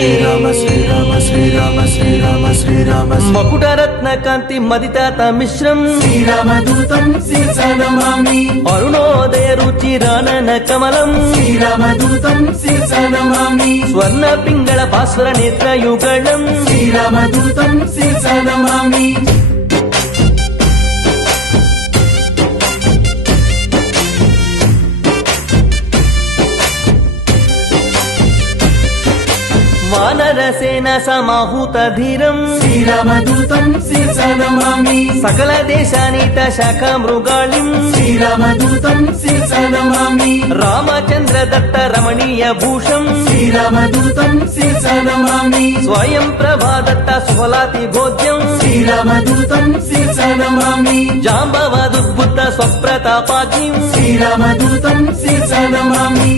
శ్రీరామ శ్రీరామ శ్రీరామ శ్రీరామ శ్రీరామ మకుటరత్న కాంతి మదితాత మిశ్రం శ్రీరామదూతం శిరసా నమామి అరుణోదయ రుచిరానన కమలం శ్రీరామదూతం శిరసా నమామి స్వర్ణ పింగళ భాస్వర నేత్ర యుగళం శ్రీరామదూతం శిరసా నమామి వానరసేన సమాహూత ధీరం శ్రీరామదూతం శిరసా నమామి సకల దేశానీత శాఖ మృగాళిం శ్రీరామదూతం శిరసా నమామి రామచంద్ర దత్త రమణీయ భూషం శ్రీరామదూతం శిరసా నమామి స్వయం ప్రభాదత్త సుఫలాతి భోజ్యం శ్రీరామదూతం శిరసా నమామి జాంబవదుద్భుత స్వప్రతాపాగ్నిం శ్రీరామదూతం శిరసా నమామి